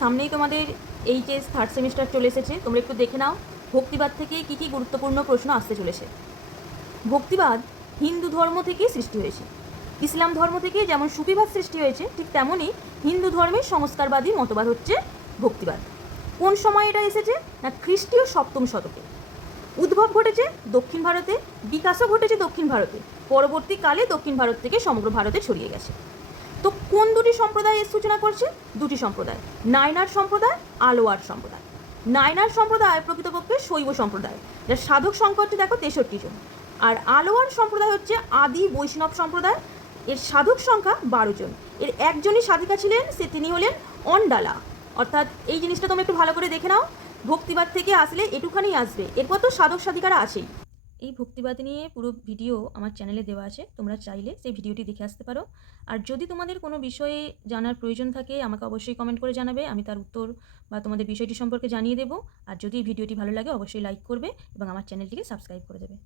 সামনেই তোমাদের HS third semester চলে এসেছে। তোমরা একটু দেখে নাও, ভক্তিবাদ থেকে কী কী গুরুত্বপূর্ণ প্রশ্ন আসতে চলেছে। ভক্তিবাদ হিন্দু ধর্ম থেকেই সৃষ্টি হয়েছে। ইসলাম ধর্ম থেকে যেমন সুফিবাদ সৃষ্টি হয়েছে, ঠিক তেমনই হিন্দু ধর্মের সংস্কারবাদী মতবাদ হচ্ছে ভক্তিবাদ। কোন সময় এটা এসেছে? না খ্রিস্টীয় সপ্তম শতকে। উদ্ভব ঘটেছে দক্ষিণ ভারতে, বিকাশও ঘটেছে দক্ষিণ ভারতে। পরবর্তীকালে দক্ষিণ ভারত থেকে সমগ্র ভারতে ছড়িয়ে গেছে। তো কোন দুটি সম্প্রদায় এর সূচনা করছে? দুটি সম্প্রদায়। নায়নার সম্প্রদায়, আলোয়ার সম্প্রদায়। নায়নার সম্প্রদায় প্রকৃতপক্ষে শৈব সম্প্রদায়। যার সাধক হচ্ছে দেখো তেষট্টি জন। আর আলোয়ার সম্প্রদায় হচ্ছে আদি বৈষ্ণব সম্প্রদায়। এর সাধক সংখ্যা বারো জন। এর একজনই সাধিকা ছিলেন, সে তিনি হলেন অন্ডালা। অর্থাৎ এই জিনিসটা তোমরা একটু ভালো করে দেখে নাও। ভক্তিবাদ থেকে আসলে এটুখানেই আসবে। এরপর তো সাধক সাধিকারা আছেই। এই ভক্তিবাদ নিয়ে পুরো ভিডিও আমার চ্যানেলে দেওয়া আছে, তোমরা চাইলে সেই ভিডিওটি দেখে আসতে পারো। আর যদি তোমাদের কোনো বিষয়ে জানার প্রয়োজন থাকে, আমাকে অবশ্যই কমেন্ট করে জানাবে, আমি তার উত্তর বা তোমাদের বিষয়টি সম্পর্কে জানিয়ে দেবো। আর যদি ভিডিওটি ভালো লাগে, অবশ্যই লাইক করবে এবং আমার চ্যানেলটিকে সাবস্ক্রাইব করে দেবে।